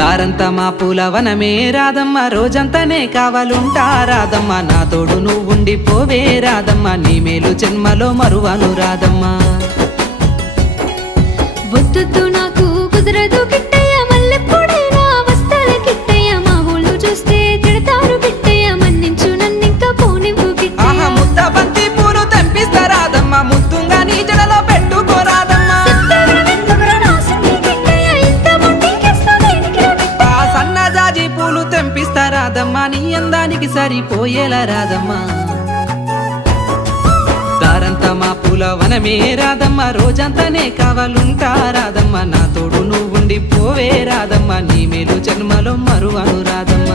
దారంతా మా పూలవనమే రాధమ్మ, రోజంతానే కావాలుంటా రాధమ్మ, నా తోడు నువ్వుండి పోవే రాధమ్మ, నీ మేలు జన్మలో మరువను రాధమ్మ. వద్దు నాకు కుదరదు కిట్టయ్య, మల్లెప్పుడైనా వస్తాల కిట్టయ్య, మా ఊళ్ళు చూస్తే తిడతారు కిట్టయ్య, మన్నించు నన్నింకా పోనివ్వు కిట్టయ్య. ముద్ద బంతి పూలు తెంపిస్తా రాధమ్మ, ముద్దుగా నీ జడలో పెట్టుకో రాధమ్మ. సన్నజాజి పూలు తెంపిస్తా రాధమ్మ, నీ అందానికి సరిపోయేలా రాధమ్మ. దారంతా మా పూలవనమే రాధమ్మ, రోజంతానే కావాలుంటా రాధమ్మ, నా తోడు నువ్వుండి పోవే రాధమ్మ, నీ మేలు జన్మలో మరువను రాధమ్మ.